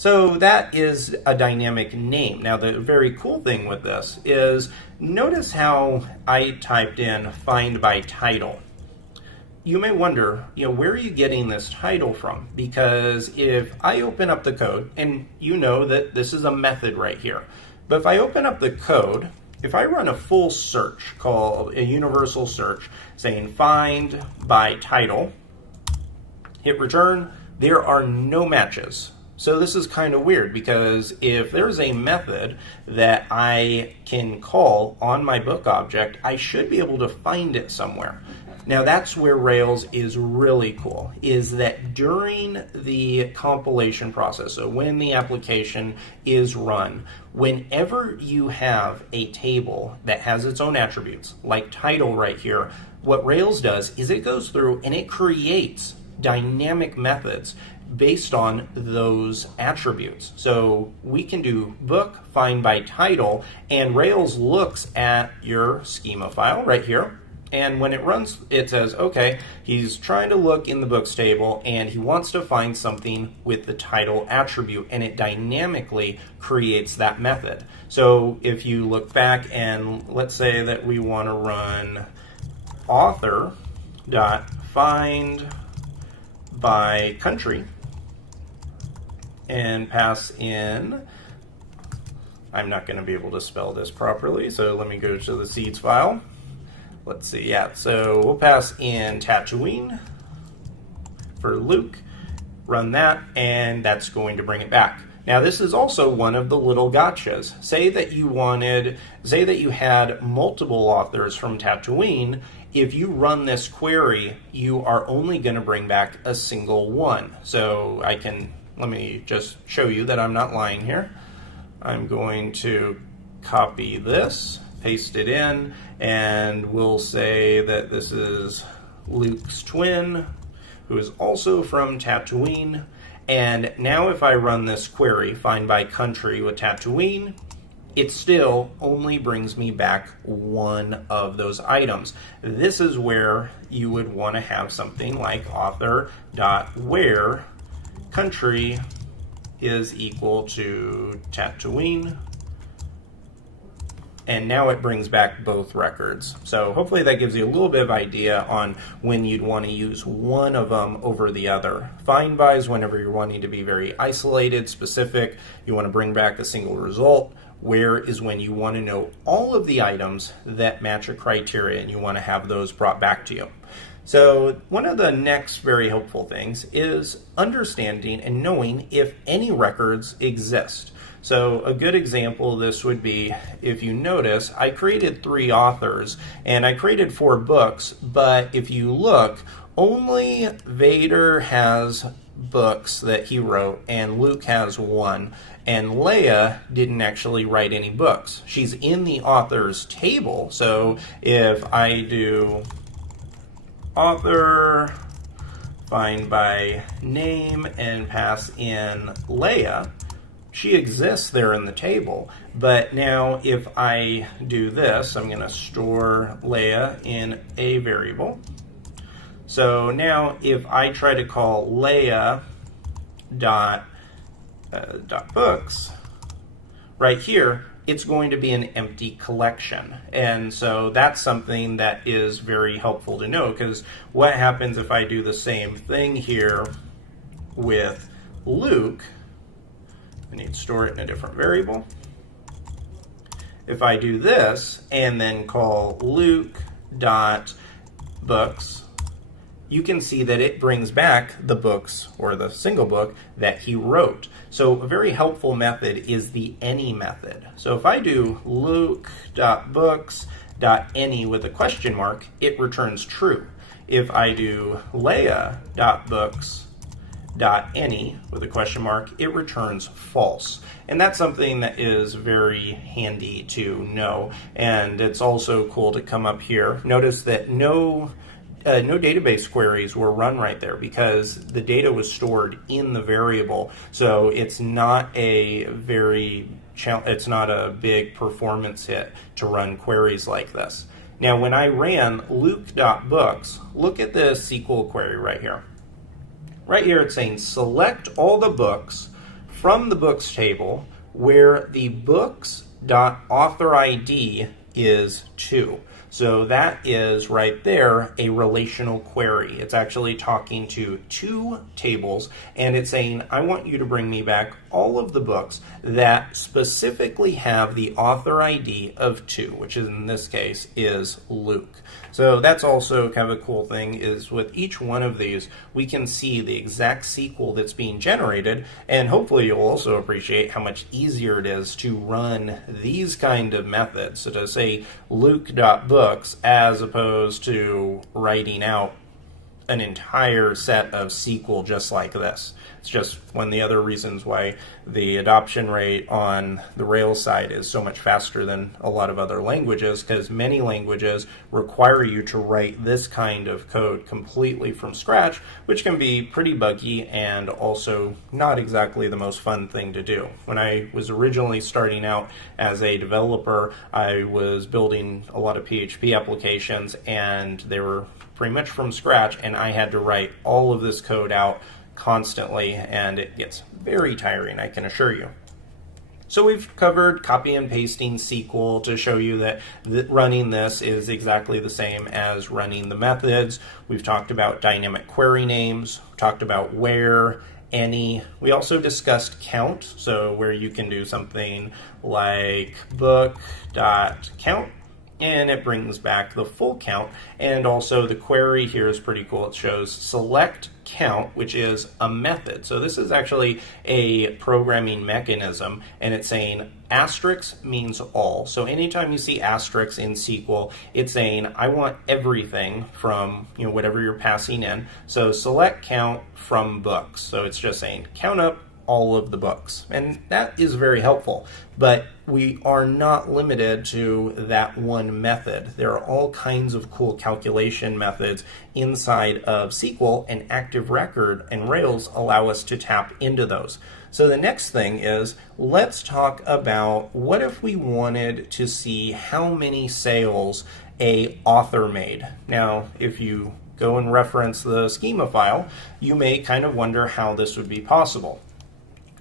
So that is a dynamic name. Now the very cool thing with this is notice how I typed in find by title. You may wonder, where are you getting this title from? Because if I open up the code, and you know that this is a method right here, but if I open up the code, if I run a full search called a universal search saying find by title, hit return, there are no matches. So this is kind of weird because if there's a method that I can call on my book object, I should be able to find it somewhere. Now that's where Rails is really cool, is that during the compilation process, so when the application is run, whenever you have a table that has its own attributes, like title right here, what Rails does is it goes through and it creates dynamic methods based on those attributes. So we can do book, find by title, and Rails looks at your schema file right here. And when it runs, it says, okay, he's trying to look in the books table and he wants to find something with the title attribute, and it dynamically creates that method. So if you look back and let's say that we want to run author.find by country and pass in, I'm not going to be able to spell this properly, so let me go to the seeds file. Let's see, yeah, so we'll pass in Tatooine for Luke, run that, and that's going to bring it back. Now this is also one of the little gotchas. Say that you had multiple authors from Tatooine. If you run this query, you are only going to bring back a single one. So let me just show you that I'm not lying here. I'm going to copy this, paste it in, and we'll say that this is Luke's twin, who is also from Tatooine. And now if I run this query, find by country with Tatooine, it still only brings me back one of those items. This is where you would want to have something like author.where country is equal to Tatooine. And now it brings back both records. So hopefully that gives you a little bit of idea on when you'd want to use one of them over the other. Find by is whenever you're wanting to be very isolated, specific, you want to bring back a single result. Where is when you want to know all of the items that match a criteria and you want to have those brought back to you. So one of the next very helpful things is understanding and knowing if any records exist. So a good example of this would be, if you notice, I created 3 authors and I created 4 books, but if you look, only Vader has books that he wrote and Luke has 1, and Leia didn't actually write any books. She's in the authors table, so if I do author, find by name, and pass in Leia, she exists there in the table. But now if I do this, I'm going to store Leia in a variable. So now if I try to call Leia dot books, right here, it's going to be an empty collection. And so that's something that is very helpful to know, because what happens if I do the same thing here with Luke? I need to store it in a different variable. If I do this and then call Luke.books, you can see that it brings back the books or the single book that he wrote. So a very helpful method is the any method. So if I do Luke.books.any with a question mark, it returns true. If I do Leia.books.any with a question mark, it returns false. And that's something that is very handy to know. And it's also cool to come up here. Notice that no database queries were run right there because the data was stored in the variable. So it's not a big performance hit to run queries like this. Now when I ran Luke.books, look at the SQL query right here. Right here it's saying select all the books from the books table where the books.authorID is 2. So that is right there a relational query. It's actually talking to 2 tables, and it's saying, I want you to bring me back all of the books that specifically have the author ID of 2, which in this case is Luke. So that's also kind of a cool thing, is with each one of these, we can see the exact SQL that's being generated, and hopefully you'll also appreciate how much easier it is to run these kind of methods. So to say Luke.books as opposed to writing out an entire set of SQL just like this. It's just one of the other reasons why the adoption rate on the Rails side is so much faster than a lot of other languages, because many languages require you to write this kind of code completely from scratch, which can be pretty buggy and also not exactly the most fun thing to do. When I was originally starting out as a developer, I was building a lot of PHP applications, and they were pretty much from scratch, and I had to write all of this code out constantly, and it gets very tiring, I can assure you. So we've covered copy and pasting SQL to show you that running this is exactly the same as running the methods. We've talked about dynamic query names, talked about where, any. We also discussed count, so where you can do something like book.count, and it brings back the full count. And also the query here is pretty cool. It shows select count, which is a method. So this is actually a programming mechanism, and it's saying asterisk means all. So anytime you see asterisk in SQL, it's saying I want everything from whatever you're passing in. So select count from books. So it's just saying count up all of the books, and that is very helpful. But we are not limited to that one method. There are all kinds of cool calculation methods inside of SQL, and activerecord and Rails allow us to tap into those. So the next thing is, let's talk about what if we wanted to see how many sales a author made. Now, if you go and reference the schema file, you may kind of wonder how this would be possible.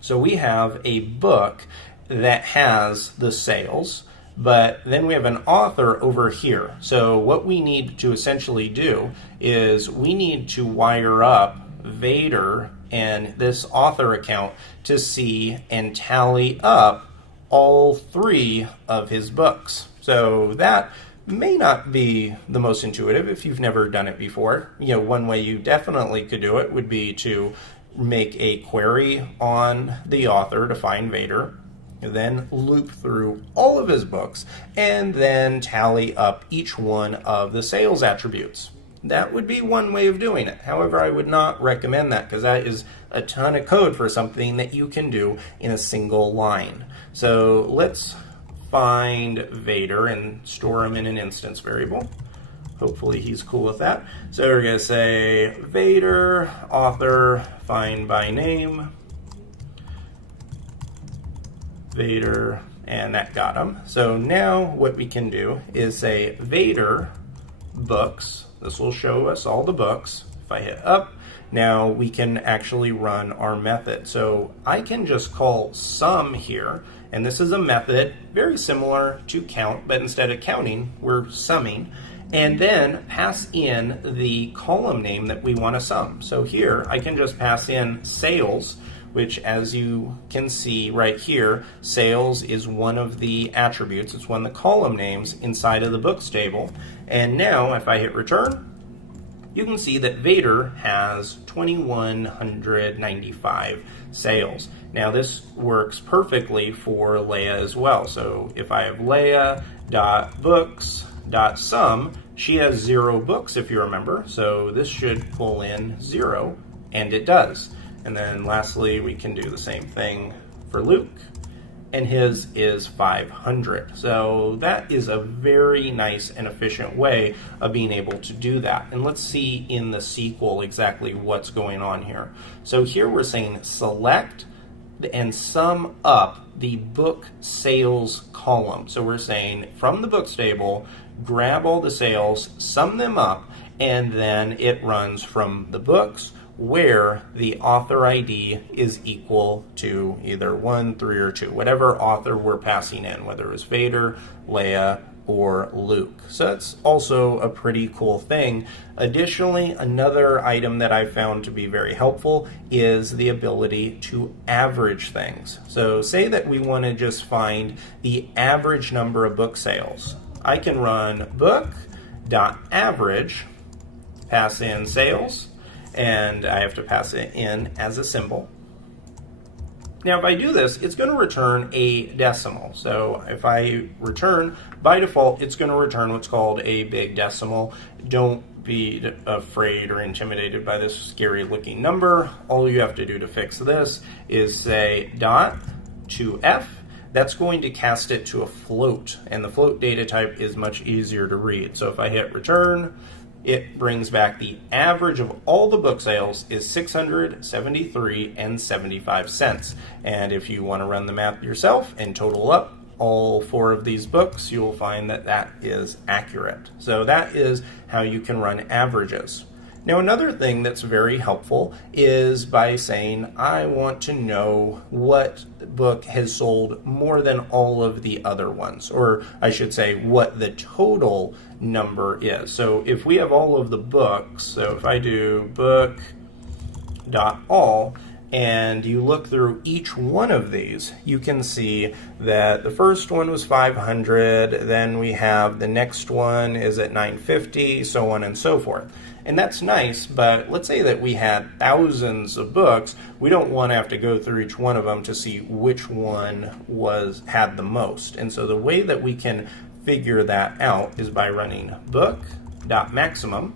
So we have a book that has the sales, but then we have an author over here. So what we need to essentially do is we need to wire up Vader and this author account to see and tally up all 3 of his books. So that may not be the most intuitive if you've never done it before. One way you definitely could do it would be to make a query on the author to find Vader, then loop through all of his books, and then tally up each one of the sales attributes. That would be one way of doing it. However, I would not recommend that, because that is a ton of code for something that you can do in a single line. So let's find Vader and store him in an instance variable. Hopefully he's cool with that. So we're going to say Vader, author, find by name, Vader, and that got him. So now what we can do is say Vader books. This will show us all the books. If I hit up, now we can actually run our method. So I can just call sum here, and this is a method very similar to count, but instead of counting, we're summing. And then pass in the column name that we want to sum. So here I can just pass in sales, which, as you can see right here, sales is one of the attributes. It's one of the column names inside of the books table. And now if I hit return, you can see that Vader has 2,195 sales. Now this works perfectly for Leia as well. So if I have Leia.books.sum, she has 0 books, if you remember, so this should pull in 0, and it does. And then lastly, we can do the same thing for Luke, and his is 500. So that is a very nice and efficient way of being able to do that. And let's see in the SQL exactly what's going on here. So here we're saying select and sum up the book sales column. So we're saying from the books table, grab all the sales, sum them up, and then it runs from the books where the author ID is equal to either 1, 3, or 2, whatever author we're passing in, whether it was Vader, Leia, or Luke. So that's also a pretty cool thing. Additionally, another item that I found to be very helpful is the ability to average things. So say that we want to just find the average number of book sales. I can run book.average, pass in sales, and I have to pass it in as a symbol. Now, if I do this, it's going to return a decimal. So if I return, by default, it's going to return what's called a big decimal. Don't be afraid or intimidated by this scary looking number. All you have to do to fix this is say dot to F. That's going to cast it to a float, and the float data type is much easier to read. So if I hit return, it brings back the average of all the book sales is $673.75. And if you want to run the math yourself and total up all 4 of these books, you will find that that is accurate. So that is how you can run averages. Now, another thing that's very helpful is by saying, I want to know what book has sold more than all of the other ones, or I should say what the total number is. So if we have all of the books, so if I do book.all, and you look through each one of these, you can see that the first one was 500, then we have the next one is at 950, so on and so forth. And that's nice, but let's say that we had thousands of books. We don't want to have to go through each one of them to see which one had the most. And so the way that we can figure that out is by running book.maximum,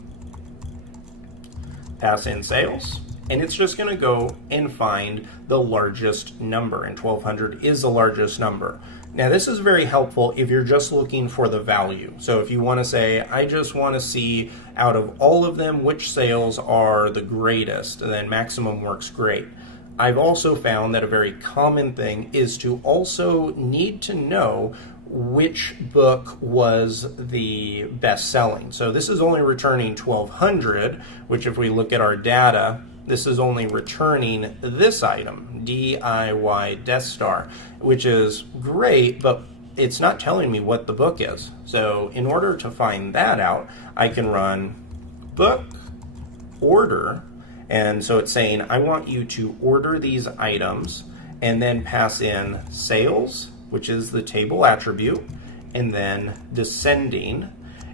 pass in sales, and it's just going to go and find the largest number, and 1200 is the largest number. Now, this is very helpful if you're just looking for the value. So if you want to say, I just want to see out of all of them which sales are the greatest, then maximum works great. I've also found that a very common thing is to also need to know which book was the best selling. So this is only returning 1200, which if we look at our data, this is only returning this item, DIY Death Star, which is great, but it's not telling me what the book is. So in order to find that out, I can run book order, and so it's saying I want you to order these items and then pass in sales, which is the table attribute, and then descending.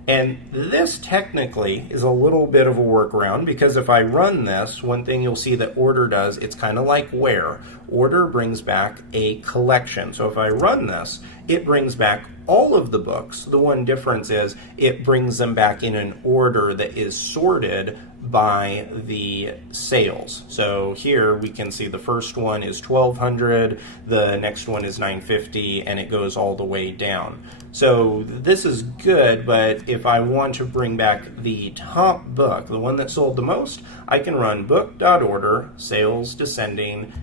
And this technically is a little bit of a workaround, because if I run this, one thing you'll see that order does, it's kind of like where. Order brings back a collection. So if I run this, it brings back all of the books. The one difference is it brings them back in an order that is sorted by the sales. So here we can see the first one is 1200, the next one is 950, and it goes all the way down. So this is good, but if I want to bring back the top book, the one that sold the most, I can run book.order sales descending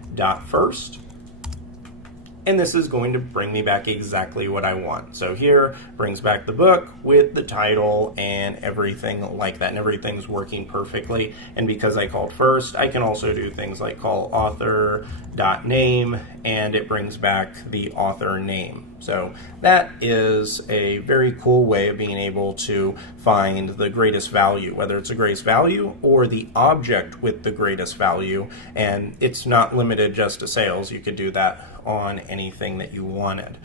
.first. And this is going to bring me back exactly what I want. So here brings back the book with the title and everything like that, and everything's working perfectly. And because I called first, I can also do things like call author.name, and it brings back the author name. So that is a very cool way of being able to find the greatest value, whether it's the greatest value or the object with the greatest value. And it's not limited just to sales. You could do that on anything that you wanted.